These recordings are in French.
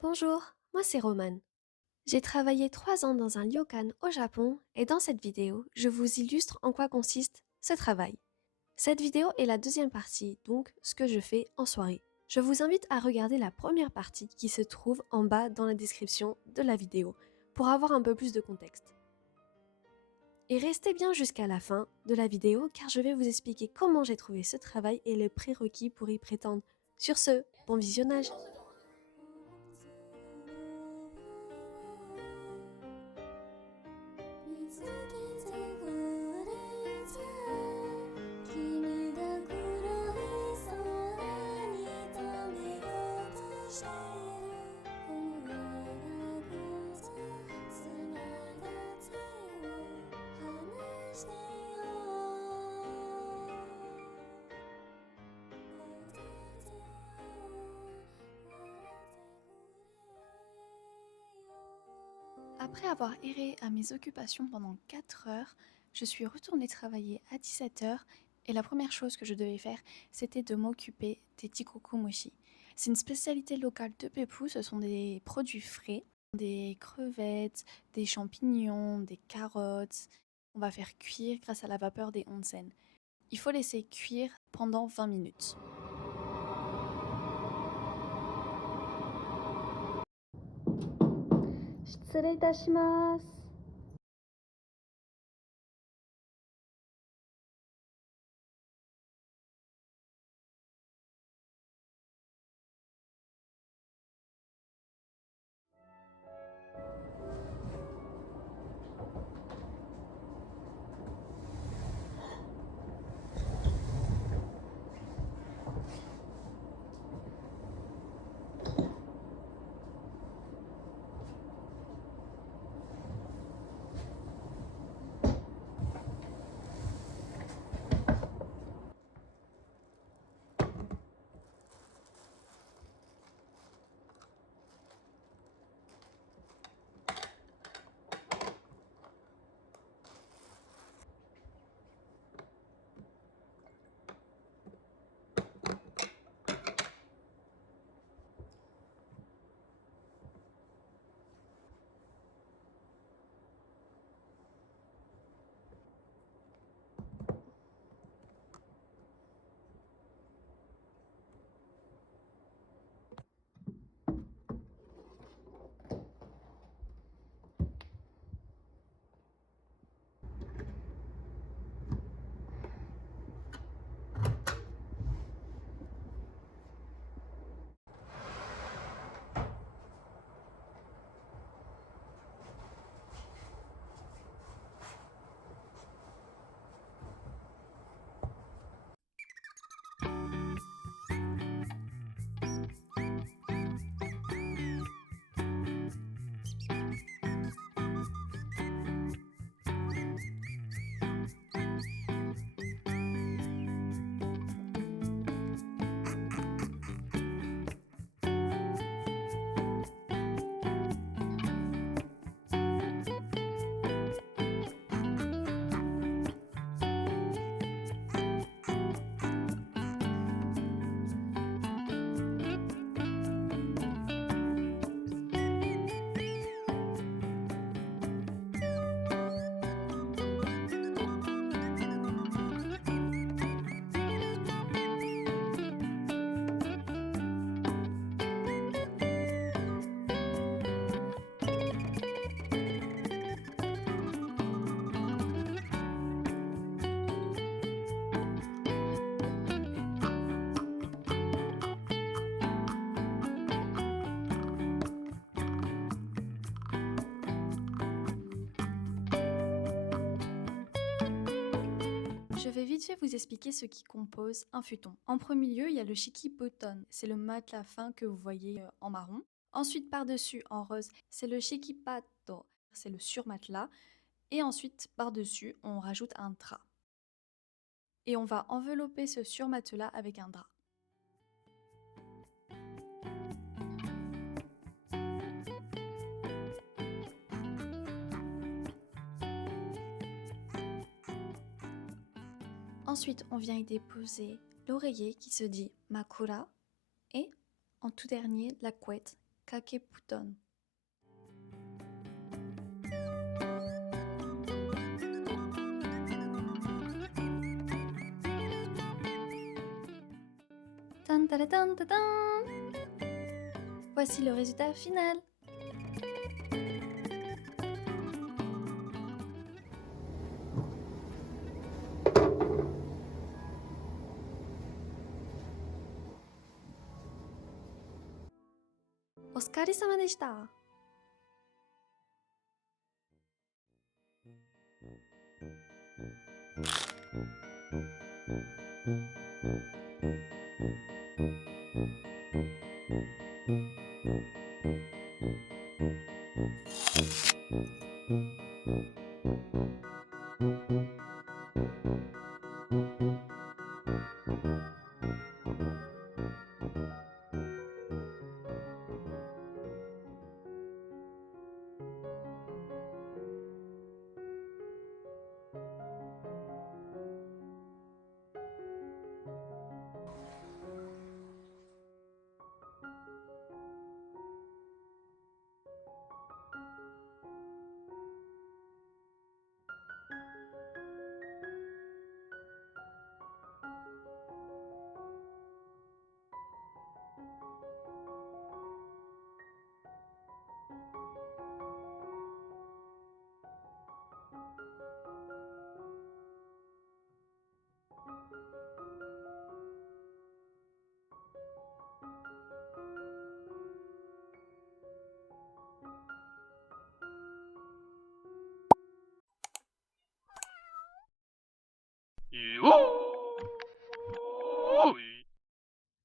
Bonjour, moi c'est Romane. J'ai travaillé 3 ans dans un ryokan au Japon et dans cette vidéo, je vous illustre en quoi consiste ce travail. Cette vidéo est la deuxième partie, donc ce que je fais en soirée. Je vous invite à regarder la première partie qui se trouve en bas dans la description de la vidéo pour avoir un peu plus de contexte. Et restez bien jusqu'à la fin de la vidéo car je vais vous expliquer comment j'ai trouvé ce travail et les prérequis pour y prétendre. Sur ce, bon visionnage! Après avoir erré à mes occupations pendant 4 heures, je suis retournée travailler à 17 heures et la première chose que je devais faire, c'était de m'occuper des tikokumoshi. C'est une spécialité locale de Beppu, ce sont des produits frais, des crevettes, des champignons, des carottes. On va faire cuire grâce à la vapeur des onsen. Il faut laisser cuire pendant 20 minutes. 失礼いたします。Je vais vite fait vous expliquer ce qui compose un futon. En premier lieu, il y a le shiki button, c'est le matelas fin que vous voyez en marron. Ensuite, par-dessus, en rose, c'est le shiki patto, c'est le surmatelas. Et ensuite, par-dessus, on rajoute un drap. Et on va envelopper ce surmatelas avec un drap. Ensuite, on vient y déposer l'oreiller qui se dit makura et en tout dernier, la couette kakeputon. Tan, tadadam, tadam. Voici le résultat final. Otsukare-sama deshita.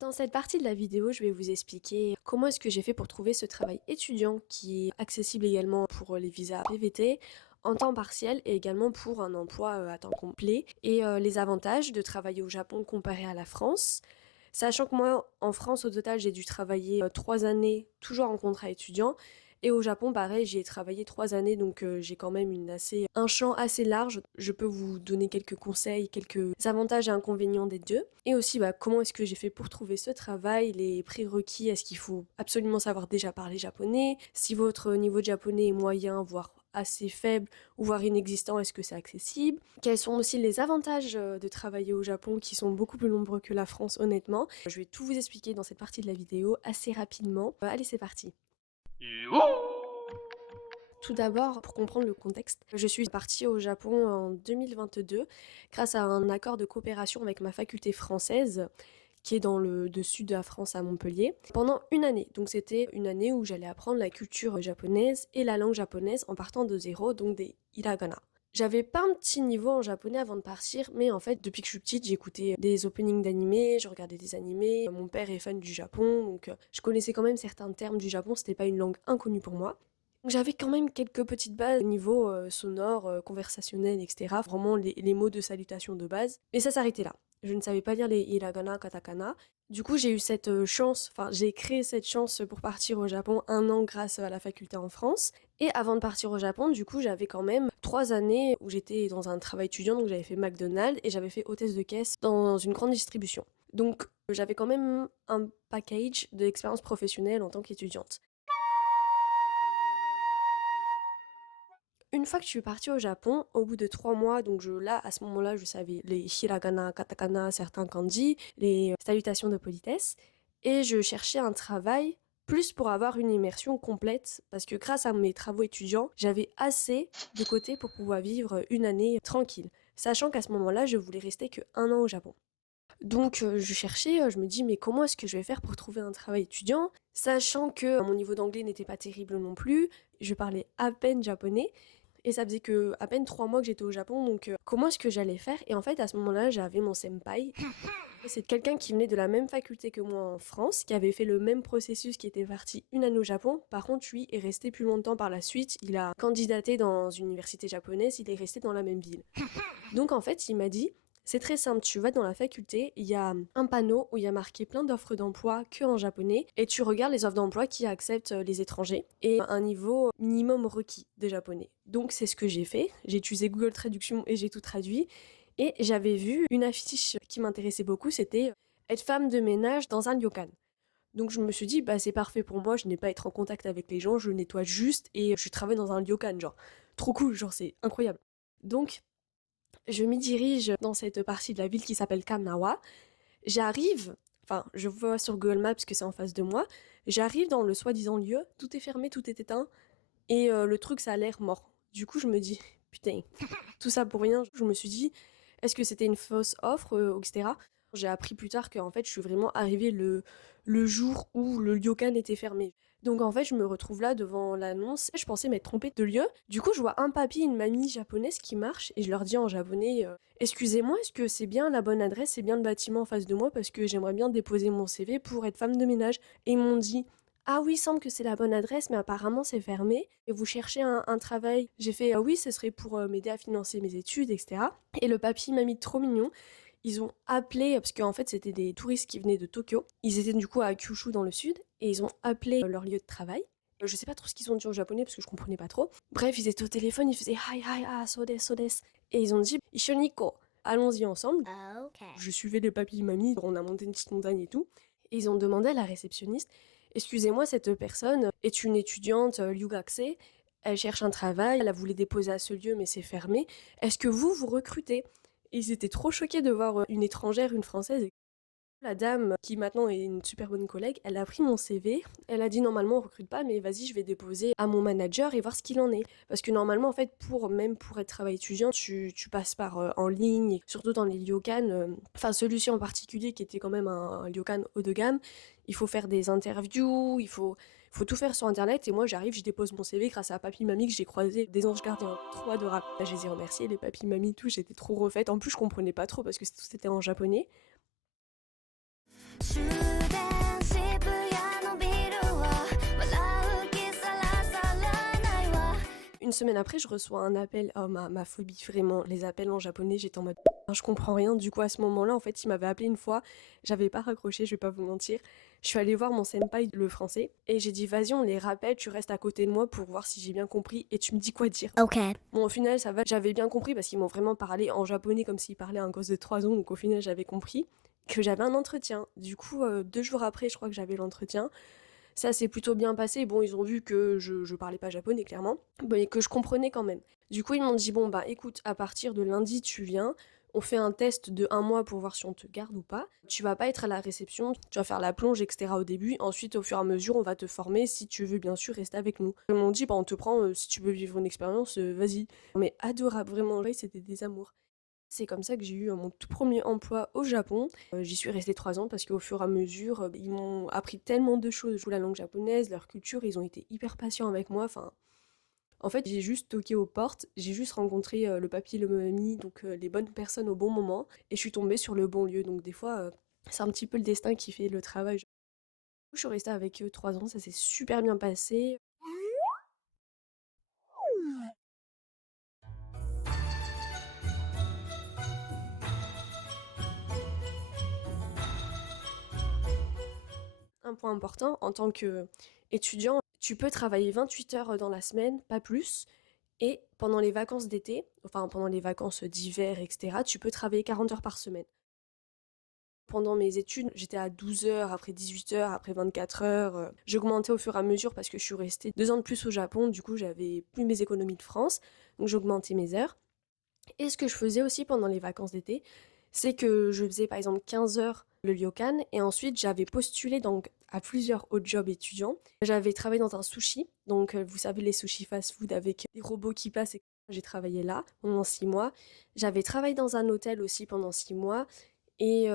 Dans cette partie de la vidéo, je vais vous expliquer comment est-ce que j'ai fait pour trouver ce travail étudiant qui est accessible également pour les visas PVT en temps partiel et également pour un emploi à temps complet et les avantages de travailler au Japon comparé à la France. Sachant que moi, en France, au total, j'ai dû travailler 3 années, toujours en contrat étudiant. Et au Japon, pareil, j'y ai travaillé 3 années, donc j'ai quand même un champ assez large. Je peux vous donner quelques conseils, quelques avantages et inconvénients des deux. Et aussi, comment est-ce que j'ai fait pour trouver ce travail, les prérequis, est-ce qu'il faut absolument savoir déjà parler japonais? Si votre niveau de japonais est moyen, voire assez faible ou voire inexistant, est-ce que c'est accessible? Quels sont aussi les avantages de travailler au Japon qui sont beaucoup plus nombreux que la France honnêtement? Je vais tout vous expliquer dans cette partie de la vidéo assez rapidement. Allez, c'est parti. Tout d'abord, pour comprendre le contexte, je suis partie au Japon en 2022 grâce à un accord de coopération avec ma faculté française qui est dans le sud de la France à Montpellier, pendant une année. Donc c'était une année où j'allais apprendre la culture japonaise et la langue japonaise en partant de zéro, donc des hiragana. J'avais pas un petit niveau en japonais avant de partir, mais en fait, depuis que je suis petite, j'écoutais des openings d'animés, je regardais des animés. Mon père est fan du Japon, donc je connaissais quand même certains termes du Japon, c'était pas une langue inconnue pour moi. Donc j'avais quand même quelques petites bases au niveau sonore, conversationnel, etc. Vraiment les mots de salutation de base. Mais ça s'arrêtait là. Je ne savais pas lire les hiragana, katakana. Du coup, j'ai eu cette chance, enfin, j'ai créé cette chance pour partir au Japon 1 an grâce à la faculté en France. Et avant de partir au Japon, du coup, j'avais quand même 3 années où j'étais dans un travail étudiant, donc j'avais fait McDonald's et j'avais fait hôtesse de caisse dans une grande distribution. Donc, j'avais quand même un package d'expérience professionnelle en tant qu'étudiante. Une fois que je suis partie au Japon, au bout de 3 mois, donc là, à ce moment-là, je savais les hiragana, katakana, certains kanji, les salutations de politesse, et je cherchais un travail plus pour avoir une immersion complète, parce que grâce à mes travaux étudiants, j'avais assez de côté pour pouvoir vivre une année tranquille, sachant qu'à ce moment-là, je voulais rester que 1 an au Japon. Donc je cherchais, je me dis mais comment est-ce que je vais faire pour trouver un travail étudiant, sachant que mon niveau d'anglais n'était pas terrible non plus, je parlais à peine japonais, et ça faisait que à peine 3 mois que j'étais au Japon, donc comment est-ce que j'allais faire? Et en fait, à ce moment-là, j'avais mon senpai. C'est quelqu'un qui venait de la même faculté que moi en France, qui avait fait le même processus, qui était parti une année au Japon. Par contre, lui est resté plus longtemps par la suite. Il a candidaté dans une université japonaise, il est resté dans la même ville. Donc en fait, il m'a dit, c'est très simple, tu vas dans la faculté, il y a un panneau où il y a marqué plein d'offres d'emploi que en japonais et tu regardes les offres d'emploi qui acceptent les étrangers et un niveau minimum requis de japonais. Donc c'est ce que j'ai fait, j'ai utilisé Google Traduction et j'ai tout traduit et j'avais vu une affiche qui m'intéressait beaucoup, c'était être femme de ménage dans un ryokan. Donc je me suis dit, bah c'est parfait pour moi, je n'ai pas à être en contact avec les gens, je nettoie juste et je travaille dans un ryokan, genre. Trop cool, genre c'est incroyable. Donc je m'y dirige dans cette partie de la ville qui s'appelle Kanawa. J'arrive, enfin je vois sur Google Maps que c'est en face de moi, j'arrive dans le soi-disant lieu, tout est fermé, tout est éteint, et le truc ça a l'air mort. Du coup je me dis, putain, tout ça pour rien. Je me suis dit, est-ce que c'était une fausse offre, etc. J'ai appris plus tard qu'en fait je suis vraiment arrivée le jour où le ryokan était fermé. Donc en fait je me retrouve là devant l'annonce, je pensais m'être trompée de lieu. Du coup je vois un papy et une mamie japonaise qui marchent et je leur dis en japonais excusez-moi, est-ce que c'est bien la bonne adresse, c'est bien le bâtiment en face de moi parce que j'aimerais bien déposer mon CV pour être femme de ménage. Et ils m'ont dit ah oui, il semble que c'est la bonne adresse, mais apparemment c'est fermé. Et vous cherchez un travail. J'ai fait ah oui, ce serait pour m'aider à financer mes études, etc. Et le papy m'a mis trop mignon. Ils ont appelé, parce qu'en fait c'était des touristes qui venaient de Tokyo. Ils étaient du coup à Kyushu dans le sud, et ils ont appelé leur lieu de travail. Je sais pas trop ce qu'ils ont dit en japonais parce que je comprenais pas trop. Bref, ils étaient au téléphone, ils faisaient hi hi ah so desu so desu. Et ils ont dit Ishoniko, allons-y ensemble. Ok. Je suivais le papy et mamie, on a monté une petite montagne et tout. Et ils ont demandé à la réceptionniste excusez-moi, cette personne est une étudiante Ryugakse, elle cherche un travail, elle a voulu déposer à ce lieu mais c'est fermé. Est-ce que vous recrutez? Et ils étaient trop choqués de voir une étrangère, une française. La dame, qui maintenant est une super bonne collègue, elle a pris mon CV, elle a dit normalement on recrute pas, mais vas-y je vais déposer à mon manager et voir ce qu'il en est. Parce que normalement en fait même pour être travail étudiant, tu passes par en ligne, surtout dans les ryokan, enfin celui-ci en particulier qui était quand même un ryokan haut de gamme, il faut faire des interviews, il faut tout faire sur internet et moi j'arrive, je dépose mon CV grâce à papy mamie que j'ai croisé des anges gardiens, trop adorables. Là, je les ai remerciés, les papy mamie tout, j'étais trop refaite. En plus je comprenais pas trop parce que tout était en japonais. Une semaine après, je reçois un appel. Oh, ma phobie, vraiment. Les appels en japonais, j'étais en mode. Je comprends rien. Du coup, à ce moment-là, en fait, il m'avait appelé une fois. J'avais pas raccroché, je vais pas vous mentir. Je suis allée voir mon senpai, le français, et j'ai dit vas-y, on les rappelle, tu restes à côté de moi pour voir si j'ai bien compris et tu me dis quoi dire. Ok. Bon, au final, ça va, j'avais bien compris parce qu'ils m'ont vraiment parlé en japonais comme s'ils parlaient à un gosse de 3 ans. Donc, au final, j'avais compris que j'avais un entretien. Du coup, 2 jours après, je crois que j'avais l'entretien. Ça s'est plutôt bien passé. Bon, ils ont vu que je parlais pas japonais, clairement, mais que je comprenais quand même. Du coup, ils m'ont dit bon, bah écoute, à partir de lundi, tu viens. On fait un test de 1 mois pour voir si on te garde ou pas. Tu vas pas être à la réception, tu vas faire la plonge, etc. au début. Ensuite, au fur et à mesure, on va te former si tu veux bien sûr rester avec nous. Ils m'ont dit, bah on te prend, si tu veux vivre une expérience, vas-y. Mais adorable, vraiment, ouais, c'était des amours. C'est comme ça que j'ai eu mon tout premier emploi au Japon. J'y suis restée 3 ans parce qu'au fur et à mesure, ils m'ont appris tellement de choses. Je joue la langue japonaise, leur culture, ils ont été hyper patients avec moi. Enfin, en fait, j'ai juste toqué aux portes, j'ai juste rencontré le papy et le mamie, donc les bonnes personnes au bon moment, et je suis tombée sur le bon lieu. Donc des fois, c'est un petit peu le destin qui fait le travail. Je suis restée avec eux 3 ans, ça s'est super bien passé. Un point important, en tant qu'étudiant, tu peux travailler 28 heures dans la semaine, pas plus. Et pendant les vacances d'été, enfin pendant les vacances d'hiver, etc., tu peux travailler 40 heures par semaine. Pendant mes études, j'étais à 12 heures, après 18 heures, après 24 heures. J'augmentais au fur et à mesure parce que je suis restée 2 ans de plus au Japon. Du coup, j'avais plus mes économies de France. Donc, j'augmentais mes heures. Et ce que je faisais aussi pendant les vacances d'été, c'est que je faisais par exemple 15 heures le ryokan et ensuite j'avais postulé donc à plusieurs autres jobs étudiants. J'avais travaillé dans un sushi, donc vous savez les sushis fast-food avec des robots qui passent et j'ai travaillé là pendant 6 mois. J'avais travaillé dans un hôtel aussi pendant 6 mois et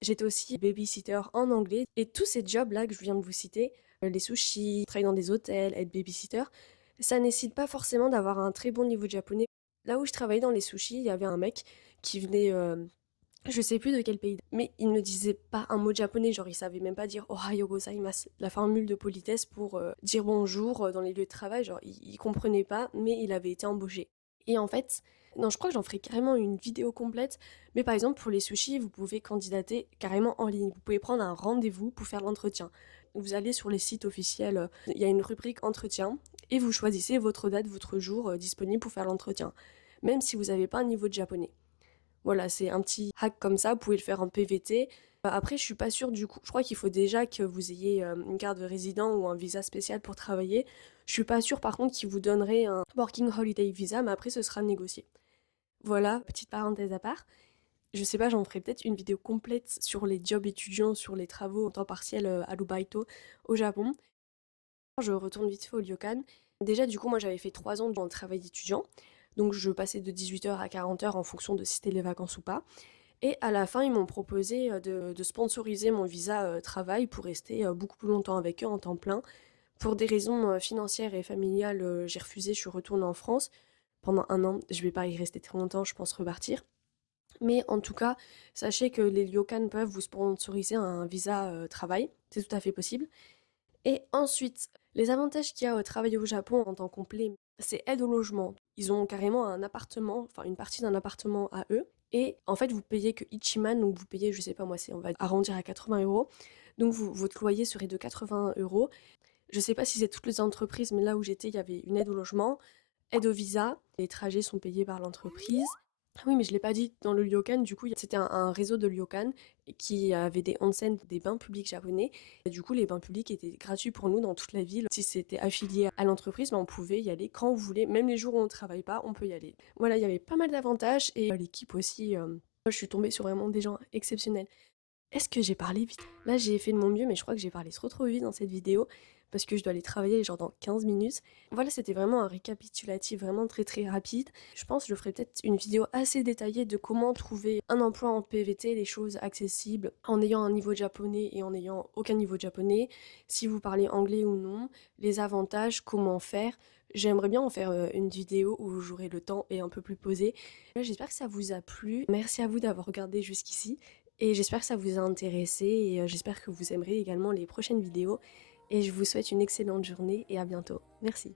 j'étais aussi babysitter en anglais. Et tous ces jobs-là que je viens de vous citer, les sushis, travailler dans des hôtels, être babysitter, ça nécessite pas forcément d'avoir un très bon niveau de japonais. Là où je travaillais dans les sushis, il y avait un mec qui venait, je sais plus de quel pays, mais il ne disait pas un mot de japonais, genre il savait même pas dire Ohayo gozaimasu, la formule de politesse pour dire bonjour dans les lieux de travail, genre il comprenait pas, mais il avait été embauché. Et en fait, non, je crois que j'en ferai carrément une vidéo complète, mais par exemple pour les sushis, vous pouvez candidater carrément en ligne, vous pouvez prendre un rendez-vous pour faire l'entretien. Vous allez sur les sites officiels, il y a une rubrique entretien, et vous choisissez votre date, votre jour disponible pour faire l'entretien, même si vous n'avez pas un niveau de japonais. Voilà, c'est un petit hack comme ça, vous pouvez le faire en PVT. Après, je suis pas sûre du coup. Je crois qu'il faut déjà que vous ayez une carte de résident ou un visa spécial pour travailler. Je suis pas sûre par contre qu'ils vous donneraient un Working Holiday Visa, mais après ce sera négocié. Voilà, petite parenthèse à part. Je sais pas, j'en ferai peut-être une vidéo complète sur les jobs étudiants, sur les travaux en temps partiel à Lubaito, au Japon. Je retourne vite fait au ryokan. Déjà, du coup, moi j'avais fait 3 ans de travail d'étudiant. Donc je passais de 18h à 40h en fonction de si c'était les vacances ou pas. Et à la fin, ils m'ont proposé de sponsoriser mon visa travail pour rester beaucoup plus longtemps avec eux en temps plein. Pour des raisons financières et familiales, j'ai refusé, je suis retournée en France pendant 1 an. Je vais pas y rester très longtemps, je pense repartir. Mais en tout cas, sachez que les ryokan peuvent vous sponsoriser un visa travail, c'est tout à fait possible. Et ensuite, les avantages qu'il y a au travailler au Japon en temps complet, c'est aide au logement. Ils ont carrément un appartement, enfin une partie d'un appartement à eux. Et en fait, vous payez que Ichiman, donc vous payez, je sais pas moi, on va arrondir à 80 €. Donc votre loyer serait de 80 €. Je sais pas si c'est toutes les entreprises, mais là où j'étais, il y avait une aide au logement, aide au visa. Les trajets sont payés par l'entreprise. Oui, mais je l'ai pas dit, dans le ryokan, du coup, c'était un réseau de ryokan qui avait des onsen, des bains publics japonais. Et du coup, les bains publics étaient gratuits pour nous dans toute la ville. Si c'était affilié à l'entreprise, ben, on pouvait y aller quand on voulait. Même les jours où on ne travaille pas, on peut y aller. Voilà, il y avait pas mal d'avantages et l'équipe aussi. Je suis tombée sur vraiment des gens exceptionnels. Est-ce que j'ai parlé vite? Là, j'ai fait de mon mieux, mais je crois que j'ai parlé trop vite dans cette vidéo parce que je dois aller travailler genre dans 15 minutes. Voilà, c'était vraiment un récapitulatif vraiment très rapide. Je pense que je ferai peut-être une vidéo assez détaillée de comment trouver un emploi en PVT, les choses accessibles en ayant un niveau de japonais et en ayant aucun niveau de japonais, si vous parlez anglais ou non, les avantages, comment faire. J'aimerais bien en faire une vidéo où j'aurai le temps et un peu plus posé. J'espère que ça vous a plu. Merci à vous d'avoir regardé jusqu'ici. Et j'espère que ça vous a intéressé et j'espère que vous aimerez également les prochaines vidéos. Et je vous souhaite une excellente journée et à bientôt. Merci.